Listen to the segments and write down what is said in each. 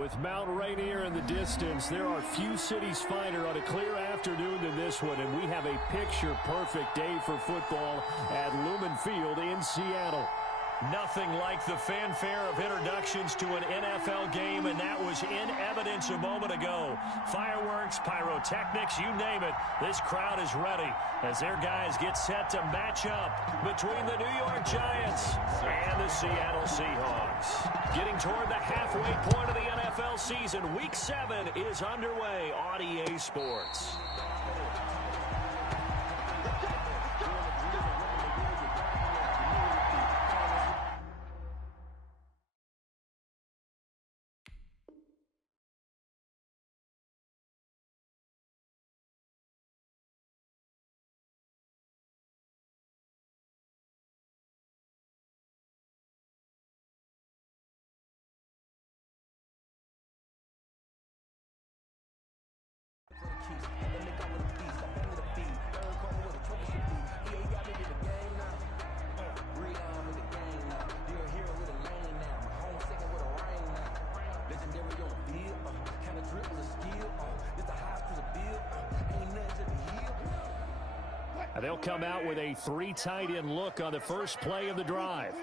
With Mount Rainier in the distance, there are few cities finer on a clear afternoon than this one, and we have a picture-perfect day for football at Lumen Field in Seattle. Nothing like the fanfare of introductions to an NFL game, and that was in evidence a moment ago. Fireworks, pyrotechnics, you name it. This crowd is ready as their guys get set to match up between the New York Giants and the Seattle Seahawks. Getting toward the halfway point of the NFL season, Week 7 is underway on EA Sports. They'll come out with a 3 tight end look on the first play of the drive.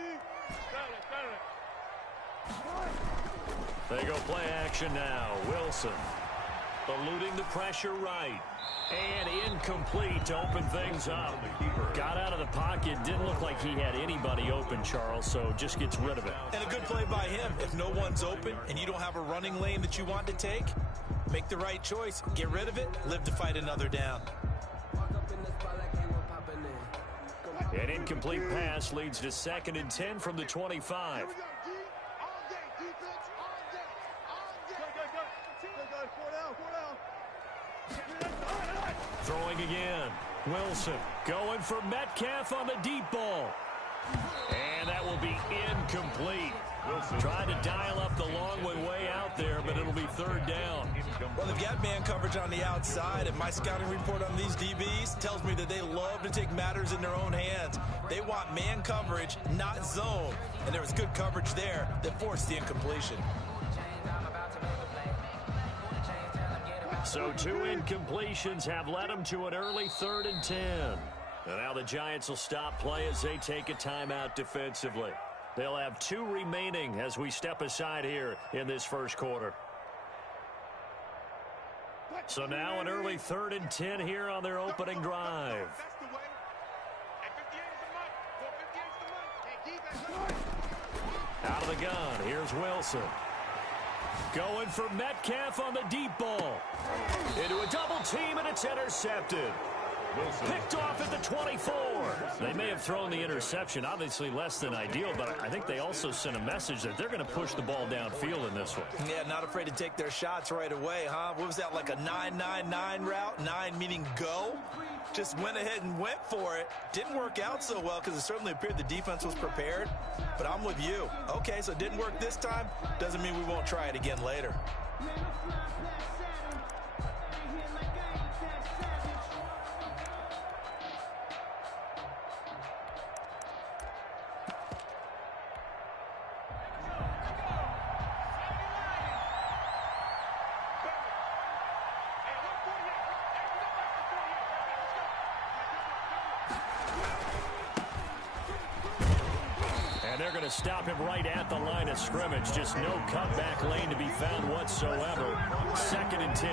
They go play action now. Wilson eluding the pressure right. And incomplete to open things up. Got out of the pocket. Didn't look like he had anybody open, Charles, so just gets rid of it. And a good play by him. If no one's open and you don't have a running lane that you want to take, make the right choice. Get rid of it. Live to fight another down. An incomplete pass leads to 2nd and 10 from the 25. Throwing again. Wilson going for Metcalf on the deep ball. And that will be incomplete. Trying to dial up the long one way out there, but it'll be 3rd down. Well, they've got man coverage on the outside, and my scouting report on these DBs tells me that they love to take matters in their own hands. They want man coverage, not zone. And there was good coverage there that forced the incompletion. So 2 incompletions have led them to an early 3rd and 10. And now the Giants will stop play as they take a timeout defensively. They'll have 2 remaining as we step aside here in this first quarter. So now an early 3rd and 10 here on their opening drive. Out of the gun, here's Wilson. Going for Metcalf on the deep ball. Into a double team, and it's intercepted. Picked off at the 24. They may have thrown the interception, obviously less than ideal, but I think they also sent a message that they're going to push the ball downfield in this one. Yeah, not afraid to take their shots right away, huh? What was that, like a 9-9-9 route? 9 meaning go? Just went ahead and went for it. Didn't work out so well because it certainly appeared the defense was prepared. But I'm with you. Okay, so it didn't work this time. Doesn't mean we won't try it again later. They're going to stop him right at the line of scrimmage. Just no cutback lane to be found whatsoever. 2nd and 10.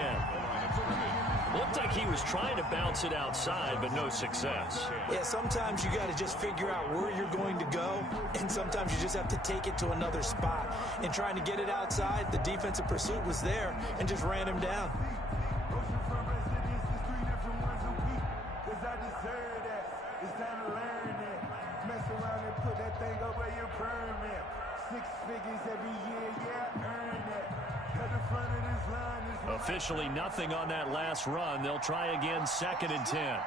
Looked like he was trying to bounce it outside, but no success. Yeah, sometimes you got to just figure out where you're going to go, and sometimes you just have to take it to another spot. And trying to get it outside, the defensive pursuit was there and just ran him down. Officially nothing on that last run. They'll try again, 2nd and 10.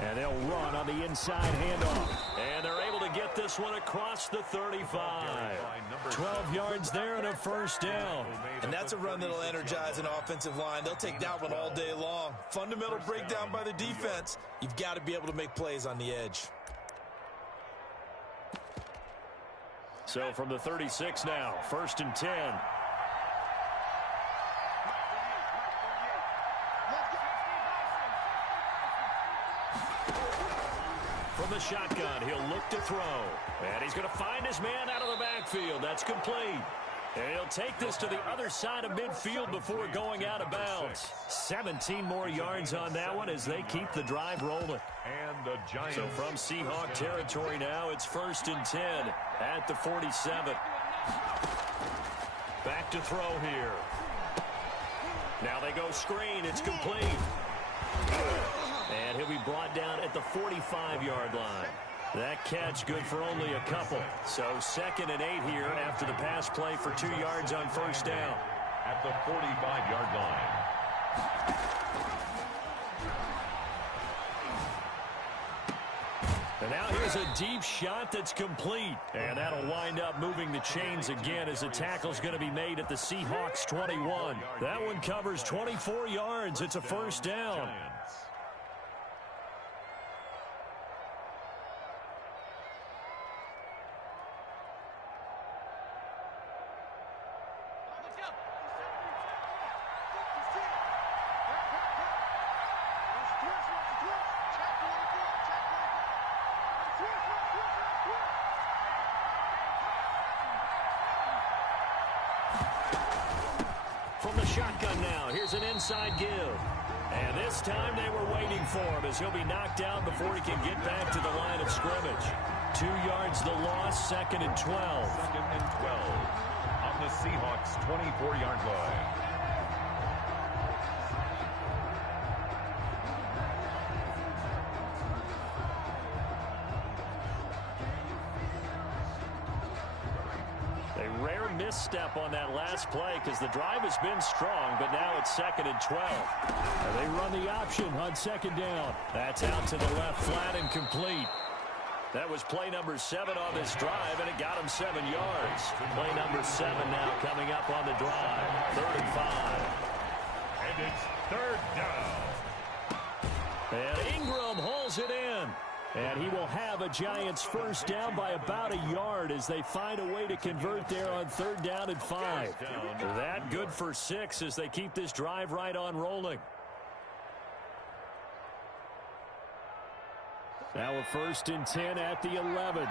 And they'll run on the inside handoff. And they're able to get this one across the 35. 12 yards there and a 1st down. And that's a run that'll energize an offensive line. They'll take that one all day long. Fundamental breakdown by the defense. You've got to be able to make plays on the edge. So from the 36 now, 1st and 10. From the shotgun, he'll look to throw. And he's going to find his man out of the backfield. That's complete. And he'll take this to the other side of midfield before going out of bounds. 17 more yards on that one as they keep the drive rolling. And the Giants. So from Seahawk territory now, it's 1st and 10 at the 47. Back to throw here. Now they go screen. It's complete. And he'll be brought down at the 45-yard line. That catch good for only a couple. So 2nd and 8 here after the pass play for 2 yards on 1st down. At the 45-yard line. And now here's a deep shot that's complete. And that'll wind up moving the chains again as the tackle's going to be made at the Seahawks 21. That one covers 24 yards. It's a 1st down. From the shotgun now, here's an inside give. And this time they were waiting for him as he'll be knocked down before he can get back to the line of scrimmage. 2 yards the loss, 2nd and 12. 2nd and 12 on the Seahawks 24-yard line. Misstep on that last play because the drive has been strong, but now it's 2nd and 12. And they run the option on 2nd down. That's out to the left, flat and complete. That was play number 7 on this drive, and it got him 7 yards. Play number 7 now coming up on the drive. 3rd and 5. And it's 3rd down. And Ingram hauls it in. And he will have a Giants 1st down by about a yard as they find a way to convert there on 3rd down and 5. That good for 6 as they keep this drive right on rolling. Now a 1st and 10 at the 11.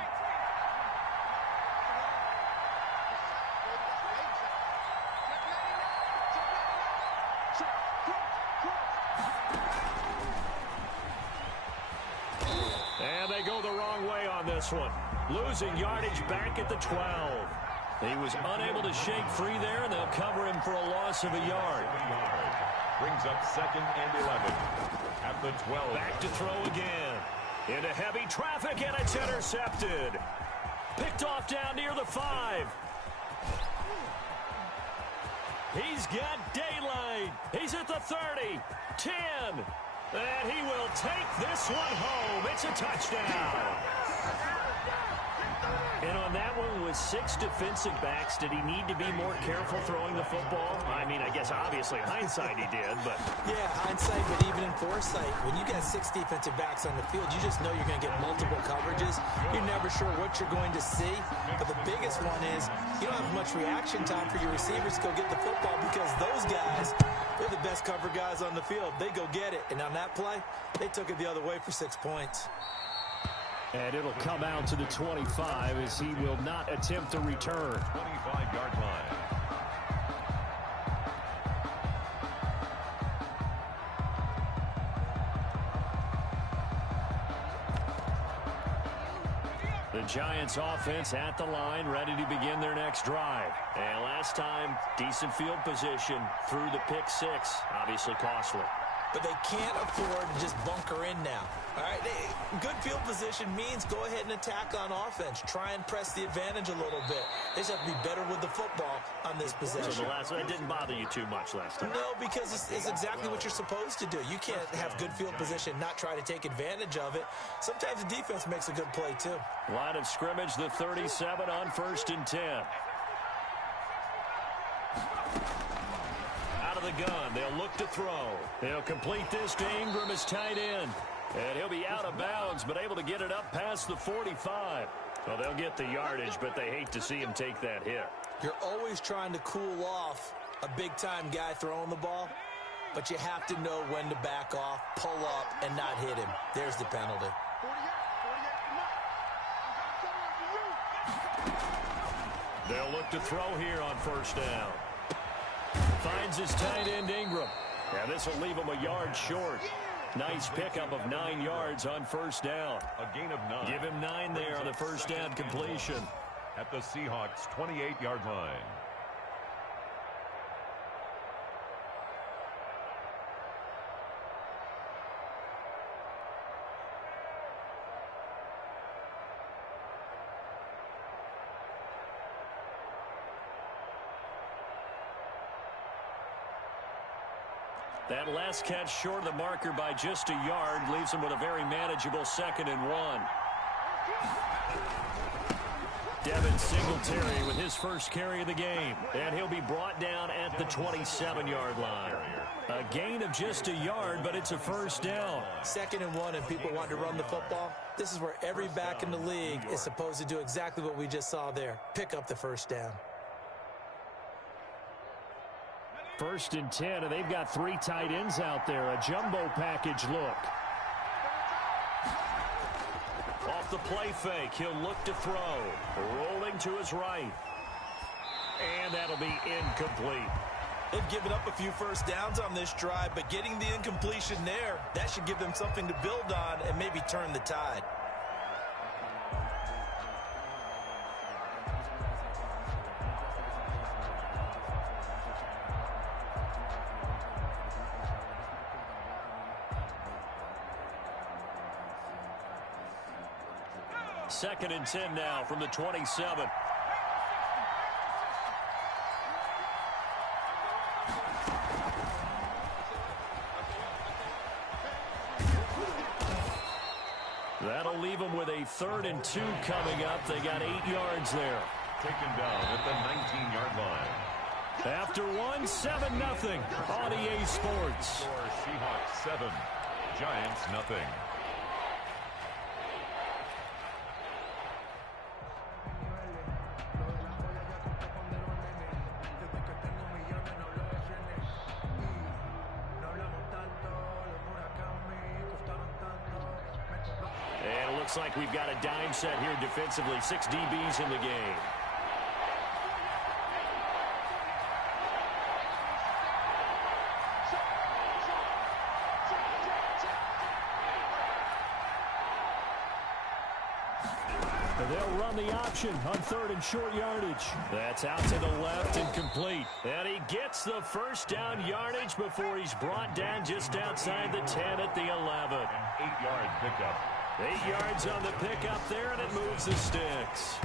One. Losing yardage back at the 12. He was unable to shake free there, and they'll cover him for a loss of a yard. Brings up 2nd and 11 at the 12. Back to throw again. Into heavy traffic, and it's intercepted. Picked off down near the 5. He's got daylight. He's at the 30. 10. And he will take this one home. It's a touchdown. And on that one, with 6 defensive backs, did he need to be more careful throwing the football? I mean, I guess obviously hindsight he did, but... Yeah, hindsight, but even in foresight, when you got 6 defensive backs on the field, you just know you're going to get multiple coverages. You're never sure what you're going to see. But the biggest one is you don't have much reaction time for your receivers to go get the football because those guys, they're the best cover guys on the field. They go get it. And on that play, they took it the other way for 6 points. And it'll come out to the 25 as he will not attempt to return. 25-yard line. The Giants offense at the line, ready to begin their next drive. And last time, decent field position through the pick 6. Obviously costly. But they can't afford to just bunker in now. All right, good field position means go ahead and attack on offense. Try and press the advantage a little bit. They just have to be better with the football on this possession. So that didn't bother you too much last time? No, because it's exactly what you're supposed to do. You can't have good field position, not try to take advantage of it. Sometimes the defense makes a good play, too. Line of scrimmage, the 37 on 1st and 10. The gun. They'll look to throw. They'll complete this to Ingram as tight end. And he'll be out of bounds, but able to get it up past the 45. Well, they'll get the yardage, but they hate to see him take that hit. You're always trying to cool off a big-time guy throwing the ball, but you have to know when to back off, pull up, and not hit him. There's the penalty. They'll look to throw here on first down. Finds his tight end Ingram. And this will leave him a yard short. Nice pickup of 9 yards on first down. A gain of 9. Give him 9 there on the first down completion. At the Seahawks' 28-yard line. That last catch short of the marker by just a yard leaves him with a very manageable 2nd and 1. Devin Singletary with his first carry of the game. And he'll be brought down at the 27-yard line. A gain of just a yard, but it's a first down. 2nd and 1 and people want to run the football. This is where every back in the league is supposed to do exactly what we just saw there. Pick up the first down. 1st and 10, and they've got 3 tight ends out there. A jumbo package look. Off the play fake, he'll look to throw. Rolling to his right. And that'll be incomplete. They've given up a few first downs on this drive, but getting the incompletion there, that should give them something to build on and maybe turn the tide. Second and 10 now from the 27. That'll leave them with a 3rd and 2 coming up. They got 8 yards there. Taken down at the 19-yard line. After 1, 7-0 on EA Sports. Score Seahawks 7, Giants nothing. Looks like we've got a dime set here defensively. 6 DBs in the game. They'll run the option on 3rd and short yardage. That's out to the left and complete. And he gets the first down yardage before he's brought down just outside the 10 at the 11. An 8-yard pickup. 8 yards on the pickup there, and it moves the sticks.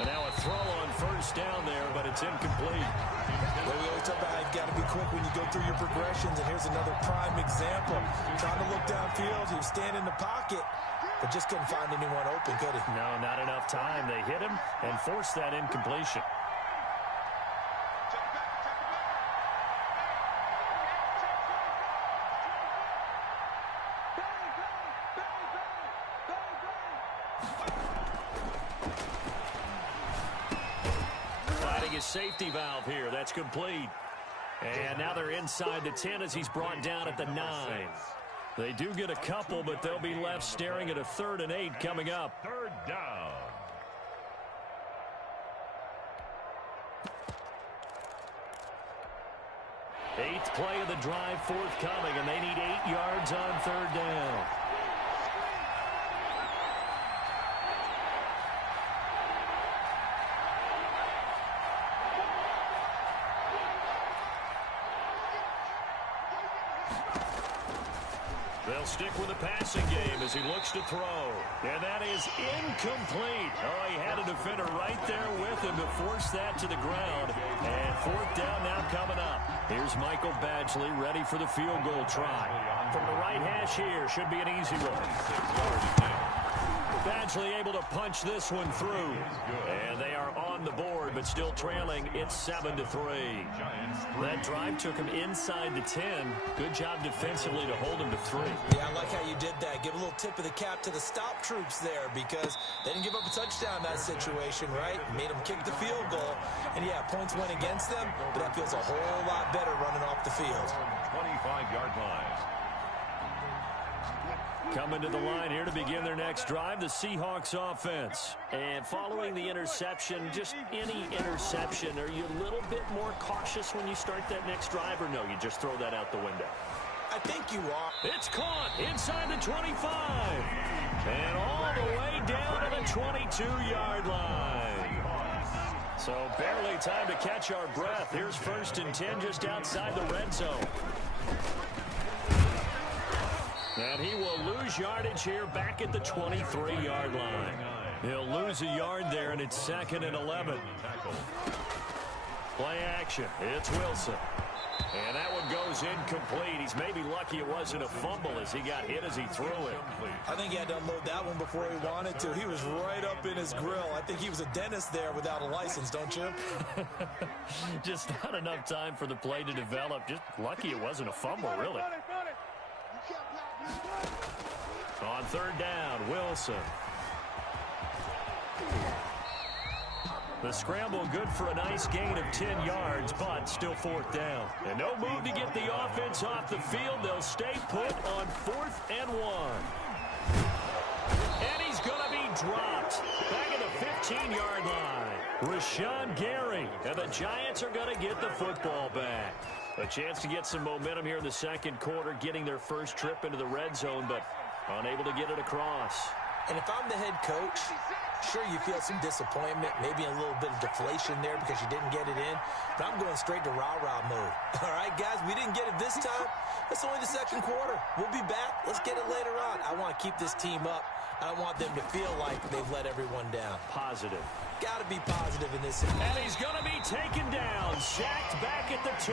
And now a throw on first down there, but it's incomplete. Well, we always talk about how you've got to be quick when you go through your progressions, and here's another prime example. Trying to look downfield, he was standing in the pocket, but just couldn't find anyone open, could he? No, not enough time. They hit him and forced that incompletion. His safety valve here. That's complete. And now they're inside the 10 as he's brought down at the 9. They do get a couple, but they'll be left staring at a 3rd and 8 coming up. 3rd down. Eighth play of the drive forthcoming, and they need 8 yards on 3rd down. They'll stick with the passing game as he looks to throw. And that is incomplete. Oh, he had a defender right there with him to force that to the ground. And 4th down now coming up. Here's Michael Badgley ready for the field goal try. From the right hash here, should be an easy one. Badgley able to punch this one through. And they are on on the board, but still trailing. It's 7-3. That drive took him inside the 10. Good job defensively to hold him to 3. Yeah, I like how you did that. Give a little tip of the cap to the stop troops there because they didn't give up a touchdown in that situation, right? Made them kick the field goal. And, yeah, points went against them, but that feels a whole lot better running off the field. 25-yard line. Coming to the line here to begin their next drive, the Seahawks offense. And following the interception, just any interception, are you a little bit more cautious when you start that next drive, or no, you just throw that out the window? I think you are. It's caught inside the 25. And all the way down to the 22-yard line. So barely time to catch our breath. Here's 1st and 10 just outside the red zone. And he will lose yardage here back at the 23-yard line. He'll lose a yard there, and it's 2nd and 11. Play action. It's Wilson. And that one goes incomplete. He's maybe lucky it wasn't a fumble as he got hit as he threw it. I think he had to unload that one before he wanted to. He was right up in his grill. I think he was a dentist there without a license, don't you? Just not enough time for the play to develop. Just lucky it wasn't a fumble, really. On 3rd down, Wilson. The scramble good for a nice gain of 10 yards, but still 4th down. And no move to get the offense off the field. They'll stay put on 4th and 1. And he's going to be dropped back at the 15-yard line. Rashawn Gary. And the Giants are going to get the football back. A chance to get some momentum here in the 2nd quarter, getting their first trip into the red zone, but unable to get it across. And if I'm the head coach, sure, you feel some disappointment, maybe a little bit of deflation there because you didn't get it in, but I'm going straight to rah-rah mode. All right, guys, we didn't get it this time. It's only the 2nd quarter. We'll be back. Let's get it later on. I want to keep this team up. I don't want them to feel like they've let everyone down. Positive. Got to be positive in this. And he's going to be taken down, sacked back at the 2.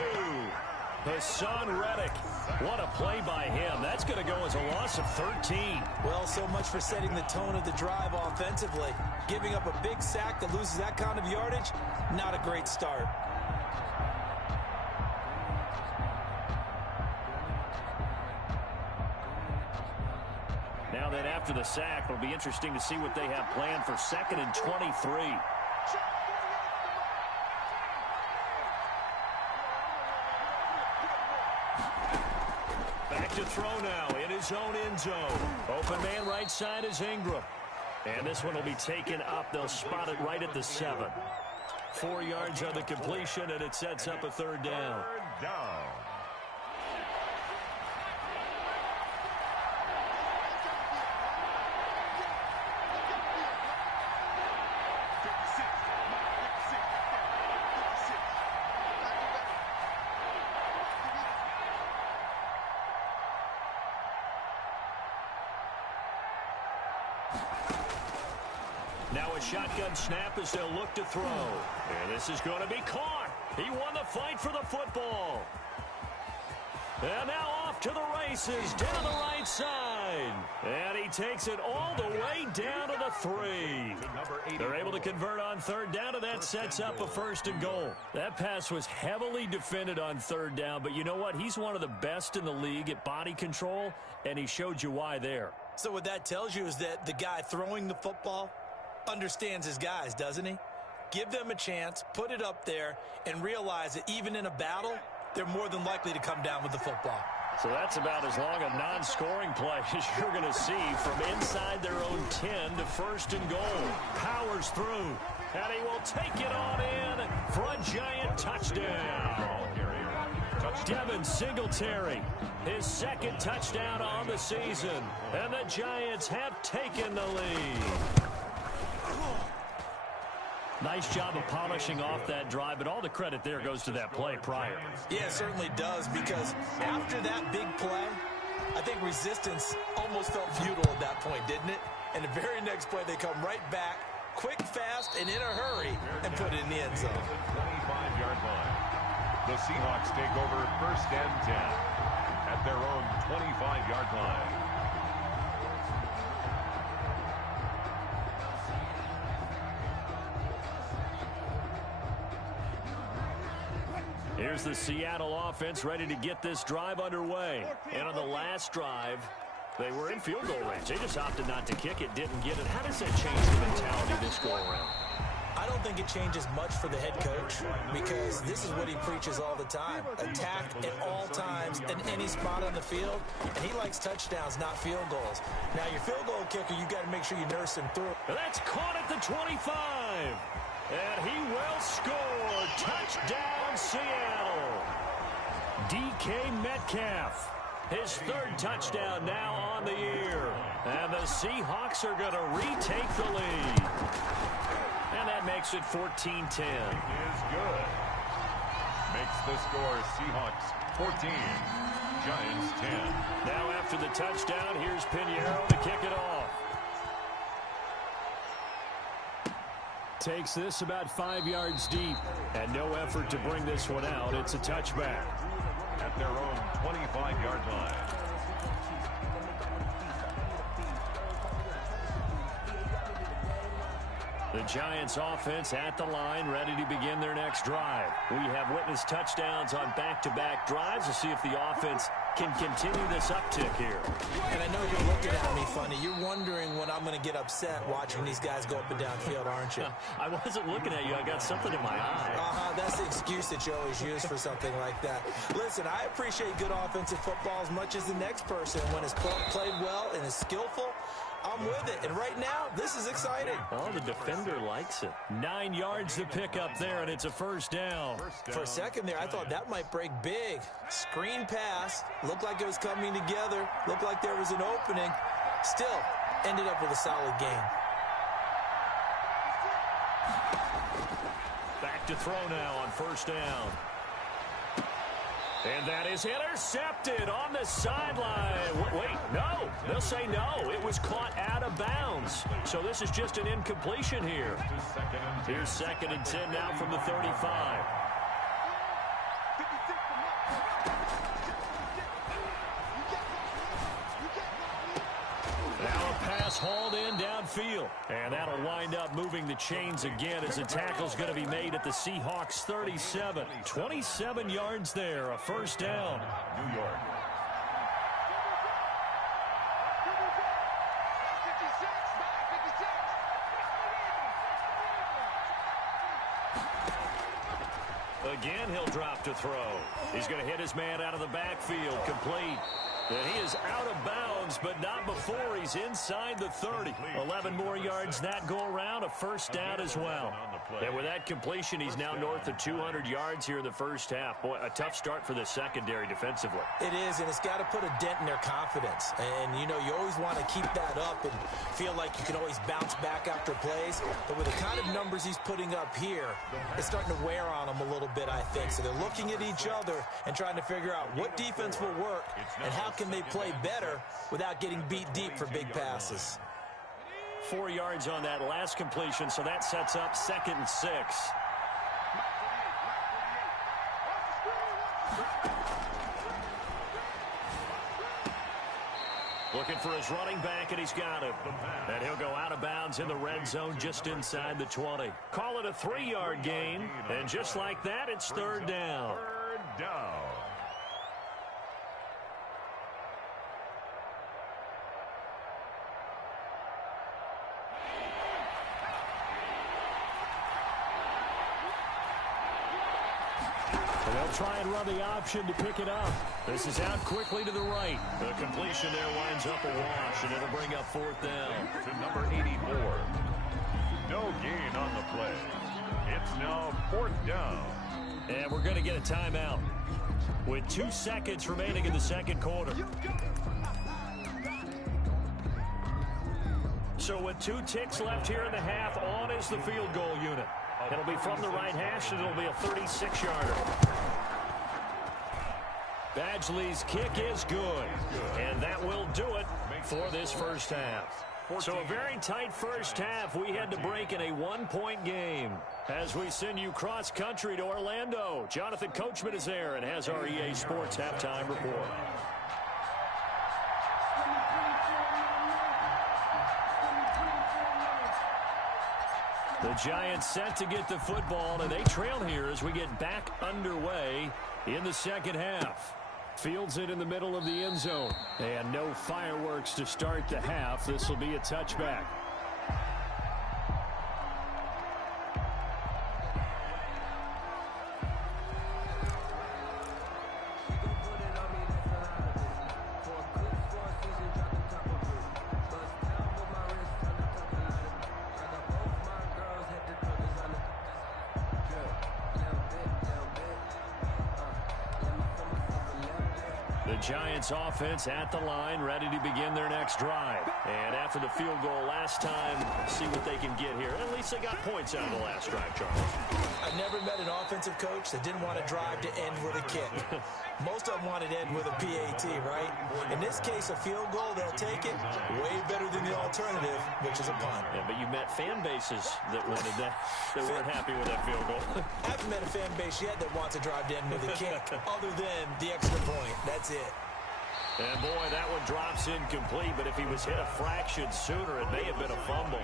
Hassan Reddick. What a play by him. That's going to go as a loss of 13. Well, so much for setting the tone of the drive offensively. Giving up a big sack that loses that kind of yardage, not a great start. Now then, after the sack, it'll be interesting to see what they have planned for 2nd and 23. Back to throw now in his own end zone. Open man right side is Ingram. And this one will be taken up. They'll spot it right at the 7. 4 yards on the completion, and it sets up a 3rd down. 3rd down. Now a shotgun snap as they'll look to throw. And this is going to be caught. He won the fight for the football. And now off to the races, down the right side. And he takes it all the way down to the 3. They're able to convert on 3rd down, and that sets up a 1st and goal. That pass was heavily defended on 3rd down, but you know what? He's one of the best in the league at body control, and he showed you why there. So what that tells you is that the guy throwing the football understands his guys, doesn't he? Give them a chance, put it up there, and realize that even in a battle, they're more than likely to come down with the football. So that's about as long a non-scoring play as you're going to see from inside their own 10 to 1st and goal. Powers through, and he will take it on in for a giant touchdown. Devin Singletary, his 2nd touchdown on the season, and the Giants have taken the lead. Nice job of polishing off that drive, but all the credit there goes to that play prior. Yeah, it certainly does, because after that big play, I think resistance almost felt futile at that point, didn't it? And the very next play, they come right back, quick, fast, and in a hurry, and put it in the end zone. 25-yard line. The Seahawks take over 1st and 10 at their own 25-yard line. Here's the Seattle offense ready to get this drive underway. And on the last drive, they were in field goal range. They just opted not to kick it, didn't get it. How does that change the mentality this go around? I don't think it changes much for the head coach because this is what he preaches all the time. Attack at all times in any spot on the field. And he likes touchdowns, not field goals. Now, your field goal kicker, you got to make sure you nurse him through. That's caught at the 25. And he will score. Touchdown, Seattle. DK Metcalf. His third touchdown now on the year. And the Seahawks are going to retake the lead. And that makes it 14-10. Is good. Makes the score Seahawks 14, Giants 10. Now after the touchdown, here's Pinheiro to kick it off. Takes this about 5 yards deep. And no effort to bring this one out. It's a touchback. At their own 25-yard line. The Giants offense at the line, ready to begin their next drive. We have witnessed touchdowns on back-to-back drives. We'll see if the offense can continue this uptick here. And I know you're looking at me funny. You're wondering when I'm going to get upset watching these guys go up and down field, aren't you? I wasn't looking at you. I got something in my eye. That's the excuse that you always use for something like that. Listen, I appreciate good offensive football as much as the next person. When it's played well and is skillful, I'm with it. And right now, this is exciting. Oh, the defender likes it. 9 yards to pick up there, and it's a first down. For a second there, I thought that might break big. Screen pass. Looked like it was coming together. Looked like there was an opening. Still, ended up with a solid game. Back to throw now on first down. And that is intercepted on the sideline. Wait, no. They'll say no. It was caught out of bounds. So this is just an incompletion here. Here's 2nd and 10 now from the 35. Now a pass hauled in downfield. And that'll wind up moving the chains again as the tackle's going to be made at the Seahawks 37. 27 yards there, a first down. New York. Again, he'll drop to throw. He's going to hit his man out of the backfield, complete. And he is out of bounds, but not before he's inside the 30. 11 more yards that go around, a first down as well. And with that completion, he's now north of 200 yards here in the first half. Boy, a tough start for the secondary defensively. It is, and it's got to put a dent in their confidence. And, you know, you always want to keep that up and feel like you can always bounce back after plays. But with the kind of numbers he's putting up here, it's starting to wear on them a little bit, I think. So they're looking at each other and trying to figure out what defense will work and how can they play better without getting beat deep for big passes. 4 yards on that last completion, so that sets up 2nd and 6. Looking for his running back, and he's got him. And he'll go out of bounds in the red zone just inside the 20. Call it a 3-yard gain, and just like that, it's 3rd down. 3rd down. They'll try and run the option to pick it up. This is out quickly to the right. The completion there winds up a wash, and it'll bring up 4th down. To number 84. No gain on the play. It's now 4th down. And we're going to get a timeout with 2 seconds remaining in the second quarter. So with 2 ticks left here in the half, on is the field goal unit. It'll be from the right hash, and it'll be a 36-yarder. Badgley's kick is good, and that will do it for this first half. So a very tight first half. We had to break in a 1-point game as we send you cross-country to Orlando. Jonathan Coachman is there and has our EA Sports halftime report. The Giants set to get the football, and they trail here as we get back underway in the second half. Fields it in the middle of the end zone. And no fireworks to start the half. This will be a touchback. The Giants offense at the line, ready to begin their next drive. And after the field goal last time, see what they can get here. At least they got points out of the last drive, Charles. I never met an offensive coach that didn't want to drive to end with a kick. Most of them wanted to end with a PAT, right? In this case, a field goal, they'll take it. Way better than the alternative, which is a punt. Yeah, but you met fan bases that wanted that, that weren't happy with that field goal. I haven't met a fan base yet that wants to drive to end with a kick, other than the extra point. That's it. And boy, that one drops incomplete, but if he was hit a fraction sooner, it may have been a fumble.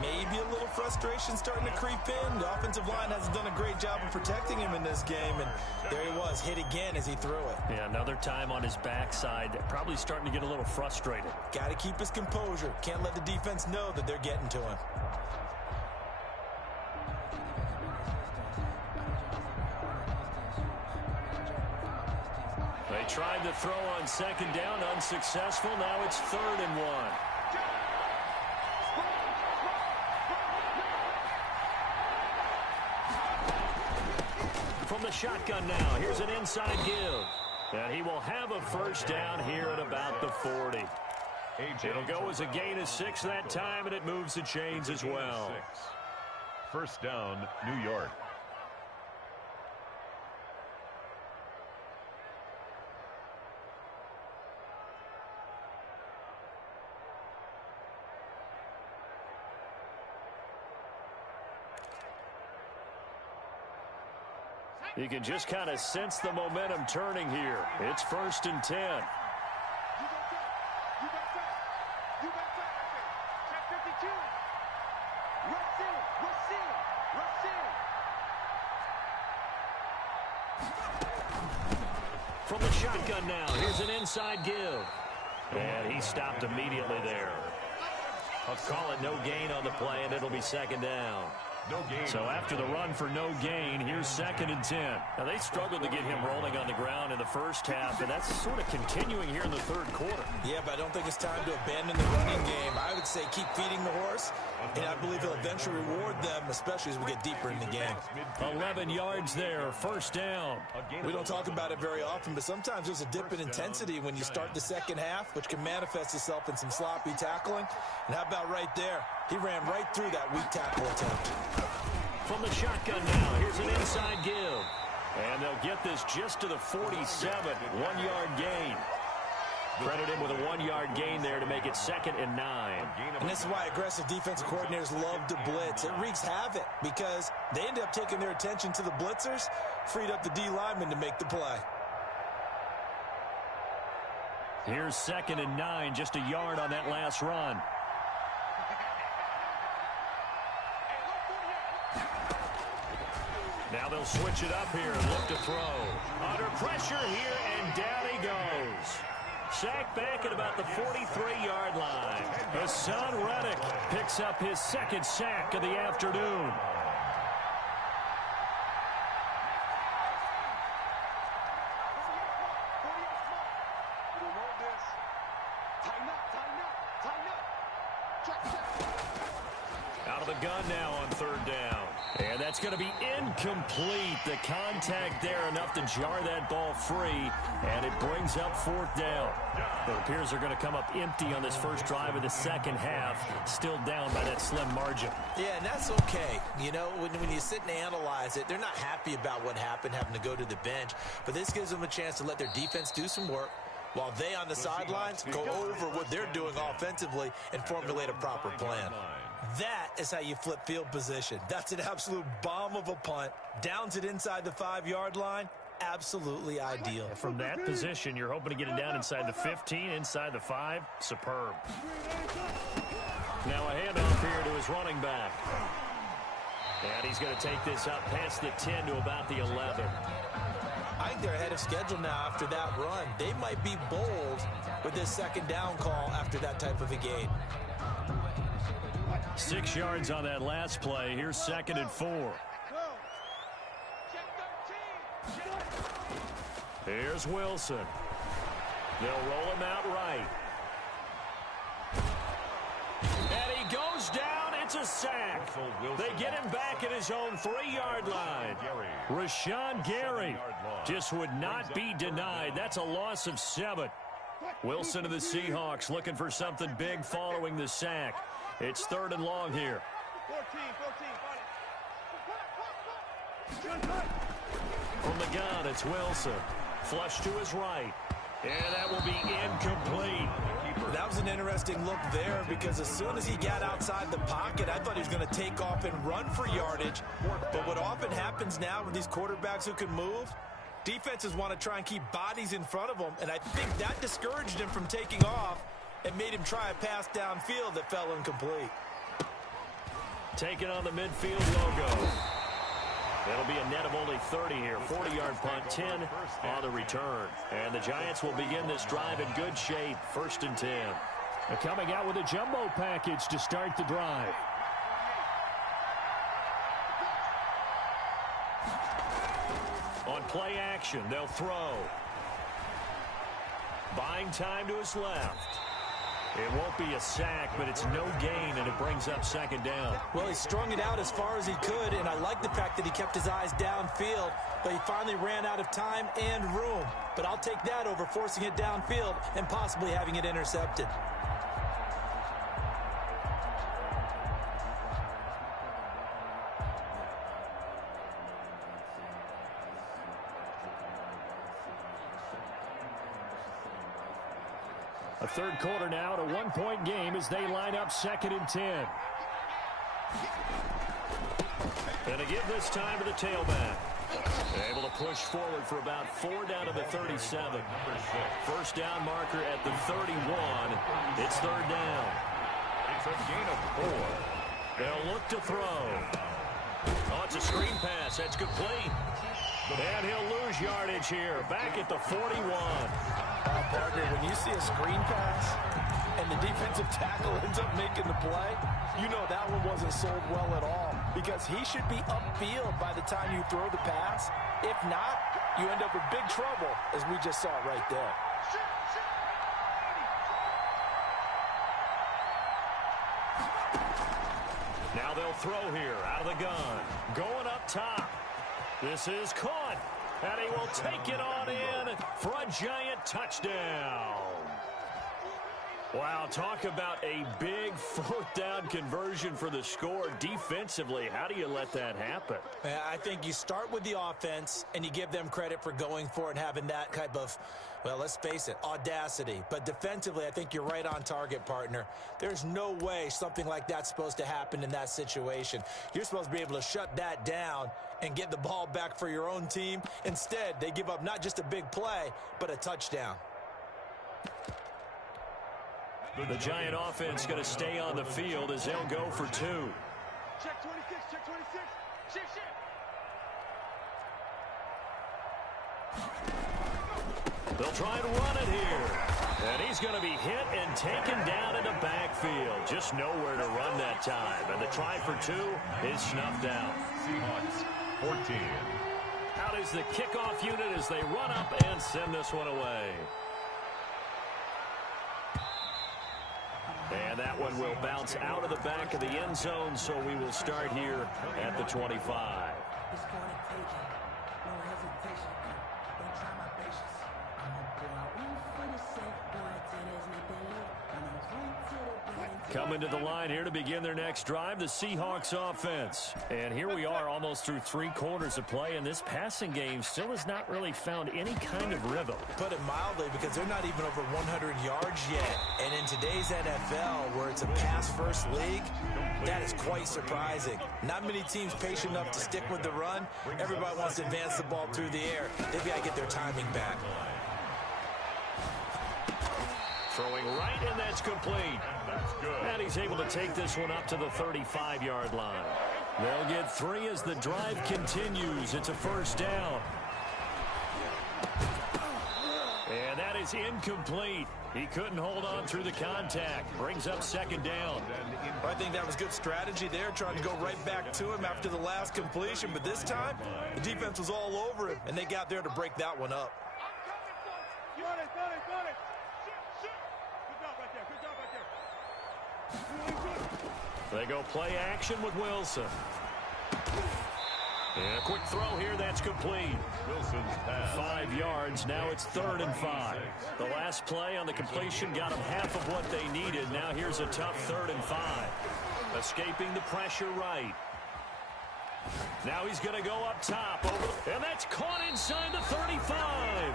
Maybe a little frustration starting to creep in. The offensive line hasn't done a great job of protecting him in this game, and there he was, hit again as he threw it. Yeah, another time on his backside, probably starting to get a little frustrated. Got to keep his composure. Can't let the defense know that they're getting to him. They tried to throw on second down, unsuccessful. Now it's 3rd and 1. From the shotgun now, here's an inside give. And he will have a first down here at about the 40. It'll go as a gain of 6 that time, and it moves the chains as well. First down, New York. You can just kind of sense the momentum turning here. It's 1st and 10. From the shotgun now, here's an inside give. And he stopped immediately there. I'll call it no gain on the play, and it'll be 2nd down. No gain. So after the run for no gain, here's 2nd and 10. Now, they struggled to get him rolling on the ground in the first half, and that's sort of continuing here in the 3rd quarter. Yeah, but I don't think it's time to abandon the running game. I would say keep feeding the horse, and I believe he'll eventually reward them, especially as we get deeper in the game. 11 yards there, 1st down. We don't talk about it very often, but sometimes there's a dip in intensity when you start the second half, which can manifest itself in some sloppy tackling. And how about right there? He ran right through that weak tackle attempt. From the shotgun now, here's an inside give. And they'll get this just to the 47, 1-yard gain. Credit him with a 1-yard gain there to make it 2nd and 9. And this is why aggressive defensive coordinators love to blitz. It wreaks havoc because they end up taking their attention to the blitzers, freed up the D lineman to make the play. Here's 2nd and 9, just a yard on that last run. Now they'll switch it up here and look to throw. Under pressure here, and down he goes. Sacked back at about the 43-yard line. Hassan Reddick picks up his 2nd sack of the afternoon. Out of the gun now on 3rd down. And that's going to be incomplete. The contact there enough to jar that ball free, and it brings up 4th down. It appears they're going to come up empty on this first drive of the second half, still down by that slim margin. Yeah, and that's okay. You know, when you sit and analyze it, they're not happy about what happened, having to go to the bench. But this gives them a chance to let their defense do some work, while they on the sidelines go over what they're doing offensively and formulate a proper plan. That is how you flip field position. That's an absolute bomb of a punt. Downs it inside the 5-yard line. Absolutely ideal. From that position, you're hoping to get it down inside the 15, inside the 5. Superb. Now a handoff here to his running back. And he's going to take this up past the 10 to about the 11. I think they're ahead of schedule now after that run. They might be bold with this second down call after that type of a game. 6 yards on that last play. Here's 2nd and 4. Here's Wilson. They'll roll him out right. And he goes down. It's a sack. They get him back at his own 3-yard line. Rashawn Gary just would not be denied. That's a loss of 7. Wilson of the Seahawks looking for something big following the sack. It's 3rd and long here. From the gun, it's Wilson. Flush to his right. And that will be incomplete. That was an interesting look there because as soon as he got outside the pocket, I thought he was going to take off and run for yardage. But what often happens now with these quarterbacks who can move, defenses want to try and keep bodies in front of them, and I think that discouraged him from taking off and made him try a pass downfield that fell incomplete. Taking on the midfield logo. It'll be a net of only 30 here. 40-yard punt, 10 on the return. And the Giants will begin this drive in good shape. 1st and 10. They're coming out with a jumbo package to start the drive. On play action, they'll throw. Buying time to his left. It won't be a sack, but it's no gain, and it brings up 2nd down. Well, he strung it out as far as he could, and I like the fact that he kept his eyes downfield, but he finally ran out of time and room. But I'll take that over forcing it downfield and possibly having it intercepted. A 3rd quarter now, a 1-point game as they line up 2nd and 10. And to give this time to the tailback. Able to push forward for about 4 down to the 37. 1st down marker at the 31. It's 3rd down. It's a gain of 4. They'll look to throw. Oh, it's a screen pass. That's complete. And he'll lose yardage here. Back at the 41. Partner, when you see a screen pass and the defensive tackle ends up making the play, you know that one wasn't sold well at all because he should be upfield by the time you throw the pass. If not, you end up with big trouble, as we just saw right there. Now they'll throw here out of the gun. Going up top. This is caught. And he will take it on in for a giant touchdown. Wow, talk about a big 4th down conversion for the score. Defensively, how do you let that happen? I think you start with the offense and you give them credit for going for it and having that type of, well, let's face it, audacity. But defensively, I think you're right on target, partner. There's no way something like that's supposed to happen in that situation. You're supposed to be able to shut that down and get the ball back for your own team. Instead, they give up not just a big play, but a touchdown. The Giant offense going to stay on the field as they'll go for 2. Check 26, check 26. Shift. They'll try and run it here. And he's going to be hit and taken down in the backfield. Just nowhere to run that time. And the try for 2 is snuffed out. Seahawks 14. Out is the kickoff unit as they run up and send this one away. And that one will bounce out of the back of the end zone, so we will start here at the 25. It's for the taking. No hesitation. Don't try my patience. I'ma pour out one for the safe boy till there's nothing left. And I'm going to the bank. Coming to the line here to begin their next drive, the Seahawks offense. And here we are almost through 3 quarters of play, and this passing game still has not really found any kind of rhythm. Put it mildly, because they're not even over 100 yards yet. And in today's NFL, where it's a pass-first league, that is quite surprising. Not many teams patient enough to stick with the run. Everybody wants to advance the ball through the air. They've got to get their timing back. Throwing right, and that's complete. That's good. And he's able to take this one up to the 35-yard line. They'll get 3 as the drive continues. It's a first down. And that is incomplete. He couldn't hold on through the contact. Brings up second down. I think that was good strategy there, trying to go right back to him after the last completion. But this time, the defense was all over him, and they got there to break that one up. Got it. Good job right there. They go play action with Wilson. And a quick throw here, that's complete. Wilson's pass. 5 yards, now it's 3rd and 5. The last play on the completion got them half of what they needed. Now here's a tough 3rd and 5. Escaping the pressure right. Now he's going to go up top. And that's caught inside the 35.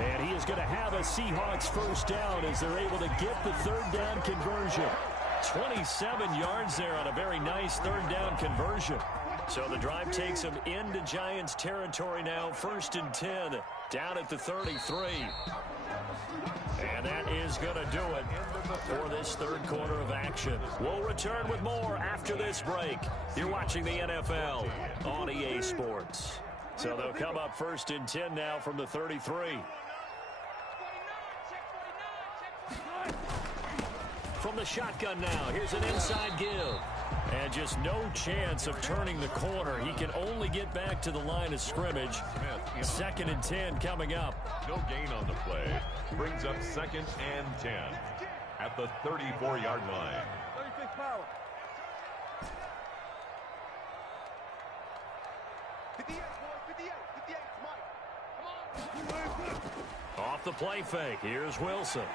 And he is going to have a Seahawks first down as they're able to get the 3rd down conversion. 27 yards there on a very nice 3rd down conversion. So the drive takes him into Giants territory now. 1st and 10 down at the 33. And that is going to do it for this 3rd quarter of action. We'll return with more after this break. You're watching the NFL on EA Sports. So they'll come up 1st and 10 now from the 33. From the shotgun now, here's an inside give. And just no chance of turning the corner. He can only get back to the line of scrimmage. 2nd and 10 coming up. No gain on the play. Brings up 2nd and 10 at the 34-yard line. 36 power. 58, boys, 58, Mike. Come on. Off the play fake, here's Wilson.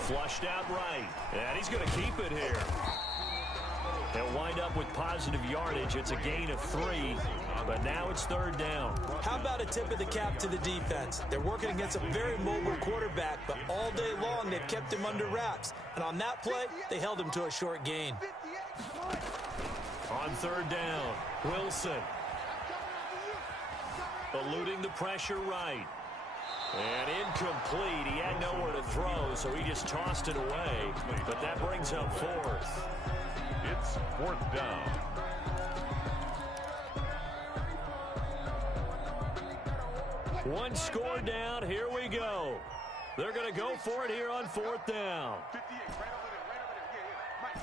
Flushed out right, and he's going to keep it here. They'll wind up with positive yardage. It's a gain of 3, but now it's 3rd down. How about a tip of the cap to the defense? They're working against a very mobile quarterback, but all day long they've kept him under wraps. And on that play, they held him to a short gain. On 3rd down, Wilson. Eluding the pressure right. And incomplete. He had nowhere to throw, so he just tossed it away. But that brings up 4th. It's 4th down. One score down. Here we go. They're going to go for it here on 4th down. 58, right over there. Yeah. Mike,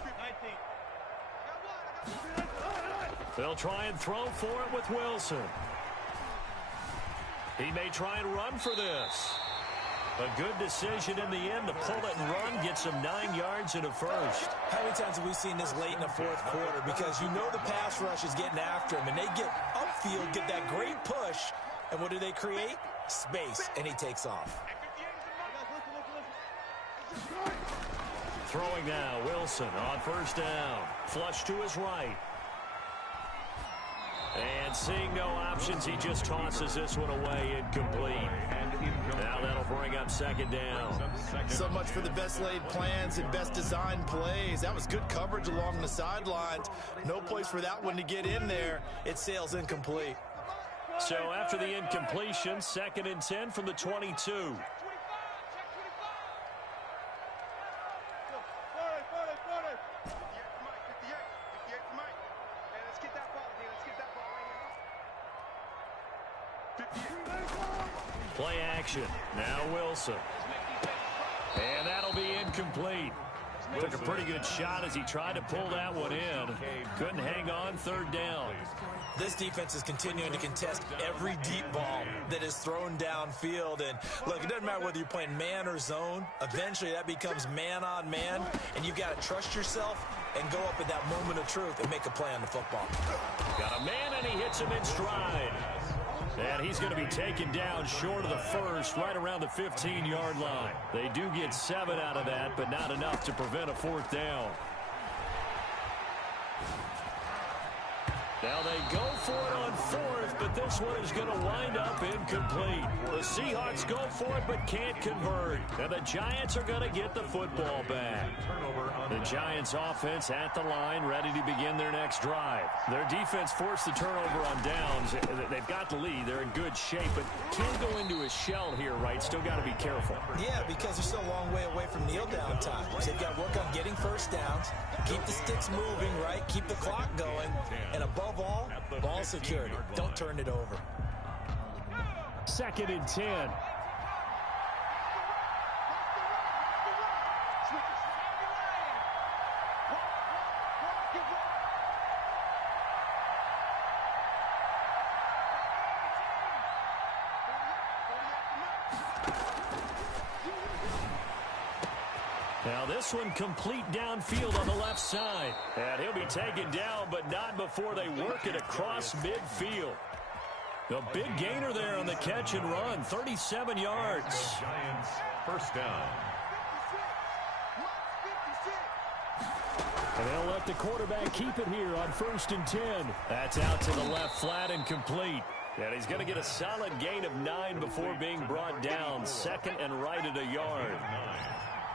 They'll try and throw for it with Wilson. He may try and run for this. A good decision in the end to pull it and run, gets him 9 yards and a first. How many times have we seen this late in the 4th quarter? Because you know the pass rush is getting after him, and they get upfield, get that great push, and what do they create? Space, and he takes off. Throwing now, Wilson on 1st down. Flush to his right. And seeing no options, he just tosses this one away, incomplete. Now that'll bring up 2nd down. So much for the best laid plans and best designed plays. That was good coverage along the sidelines. No place for that one to get in there. It sails incomplete. So after the incompletion, 2nd and 10 from the 22. Play action. Now Wilson. And that'll be incomplete. Took a pretty good shot as he tried to pull that one in. Couldn't hang on. 3rd down. This defense is continuing to contest every deep ball that is thrown downfield. And look, it doesn't matter whether you're playing man or zone. Eventually that becomes man on man. And you've got to trust yourself and go up at that moment of truth and make a play on the football. Got a man and he hits him in stride. And he's going to be taken down short of the first, right around the 15-yard line. They do get 7 out of that, but not enough to prevent a 4th down. Now they go for it on fourth, but this one is going to wind up incomplete. The Seahawks go for it, but can't convert. And the Giants are going to get the football back. The Giants offense at the line, ready to begin their next drive. Their defense forced the turnover on downs. They've got the lead. They're in good shape, but can't go into a shell here, right? Still got to be careful. Yeah, because they're still a long way away from kneel down time. So they've got to work on getting first downs, keep the sticks moving, right? Keep the clock going. And above all, ball security. Don't turn it over. 2nd and 10. Now this one complete downfield on the left side. And he'll be taken down, but not before they work it across midfield. The big gainer there on the catch and run, 37 yards. Giants, first down. And they'll let the quarterback keep it here on 1st and 10. That's out to the left flat and complete. And he's going to get a solid gain of 9 before being brought down. 2nd and right at a yard.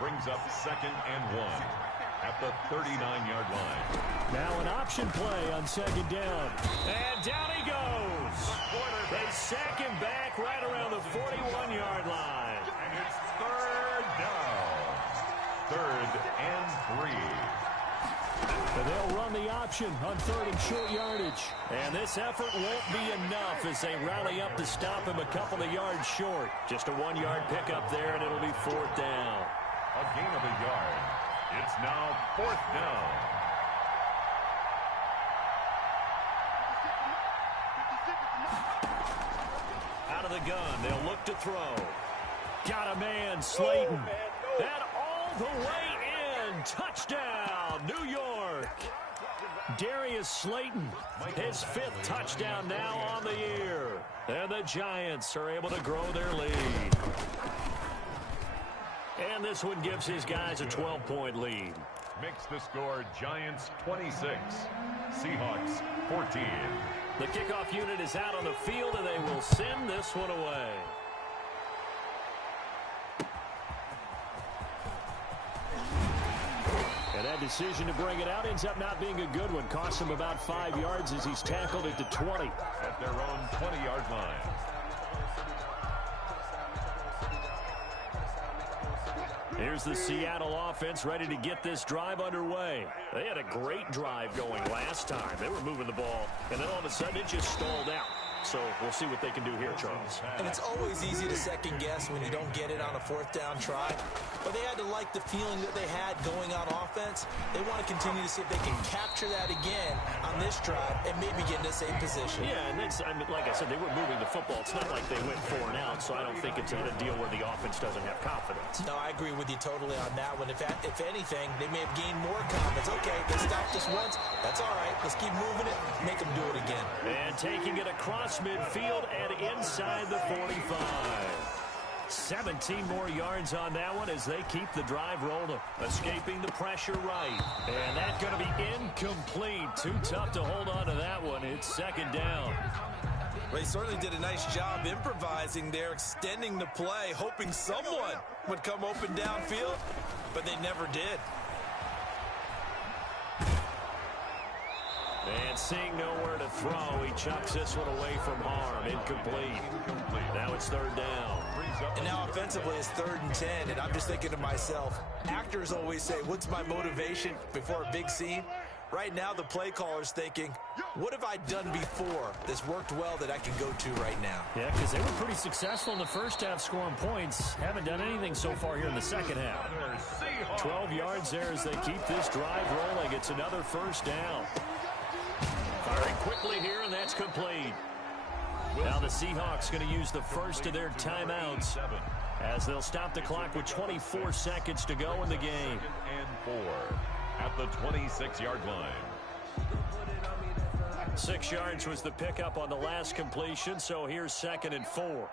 Brings up 2nd and 1 at the 39-yard line. Now an option play on 2nd down. And down he goes. They sack him back right around the 41-yard line. And it's 3rd down. 3rd and 3. And they'll run the option on 3rd and short yardage. And this effort won't be enough as they rally up to stop him a couple of yards short. Just a 1-yard pickup there, and it'll be 4th down. A gain of a yard. It's now 4th down. Out of the gun, they'll look to throw. Got a man, Slayton. And all the way in. Touchdown, New York. Darius Slayton, his 5th touchdown now on the year. And the Giants are able to grow their lead. And this one gives his guys a 12-point lead. Makes the score Giants 26, Seahawks 14. The kickoff unit is out on the field, and they will send this one away. And that decision to bring it out ends up not being a good one. Costs him about 5 yards as he's tackled at the 20. At their own 20-yard line. Here's the Seattle offense ready to get this drive underway. They had a great drive going last time. They were moving the ball, and then all of a sudden it just stalled out. So we'll see what they can do here, Charles. And it's always easy to second guess when you don't get it on a 4th down try. But they had to like the feeling that they had going on offense. They want to continue to see if they can capture that again on this drive and maybe get in the same position. Yeah, and it's, I mean, like I said, they were moving the football. It's not like they went 4 and out, so I don't think it's a deal where the offense doesn't have confidence. No, I agree with you totally on that one. If anything, they may have gained more confidence. Okay, they stopped us once. That's all right. Let's keep moving it. Make them do it again. And taking it across midfield and inside the 45. 17 more yards on that one as they keep the drive rolling. Escaping the pressure right. And that's going to be incomplete. Too tough to hold on to that one. It's 2nd down. Well, he certainly did a nice job improvising there, extending the play, hoping someone would come open downfield, but they never did. And seeing nowhere to throw, he chucks this one away from harm. Incomplete. Now it's 3rd down. And now offensively it's 3rd and 10, and I'm just thinking to myself, actors always say, what's my motivation before a big scene? Right now the play caller's thinking, what have I done before that's worked well that I can go to right now? Yeah, because they were pretty successful in the first half scoring points. Haven't done anything so far here in the second half. 12 yards there as they keep this drive rolling. It's another 1st down. Firing quickly here, and that's complete. Now the Seahawks going to use the first of their timeouts as they'll stop the clock with 24 seconds to go in the game. 2nd and 4 at the 26-yard line. 6 yards was the pickup on the last completion, so here's 2nd and 4.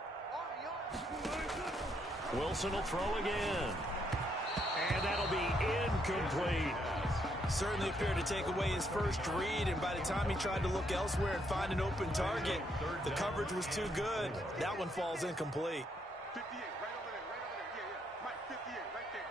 Wilson will throw again. And that'll be incomplete. Certainly appeared to take away his first read, and by the time he tried to look elsewhere and find an open target, the coverage was too good. That one falls incomplete. 58, right over there, right over there. Yeah, yeah. Mike, 58, right there.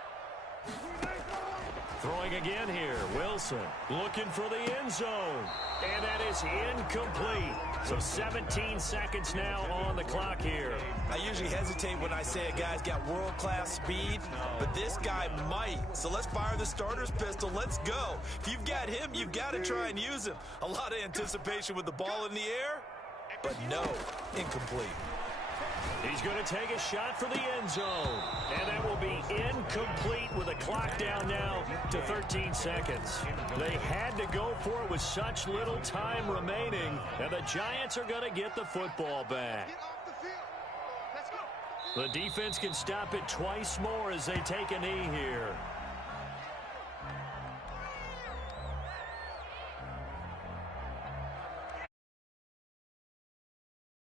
Throwing again here. Wilson looking for the end zone. And that is incomplete. So 17 seconds now on the clock here. I usually hesitate when I say a guy's got world-class speed, but this guy might. So let's fire the starter's pistol. Let's go. If you've got him, you've got to try and use him. A lot of anticipation with the ball in the air, but no, incomplete. He's going to take a shot for the end zone. And that will be incomplete with a clock down now to 13 seconds. They had to go for it with such little time remaining. And the Giants are going to get the football back. Get off the field. Let's go. The defense can stop it twice more as they take a knee here.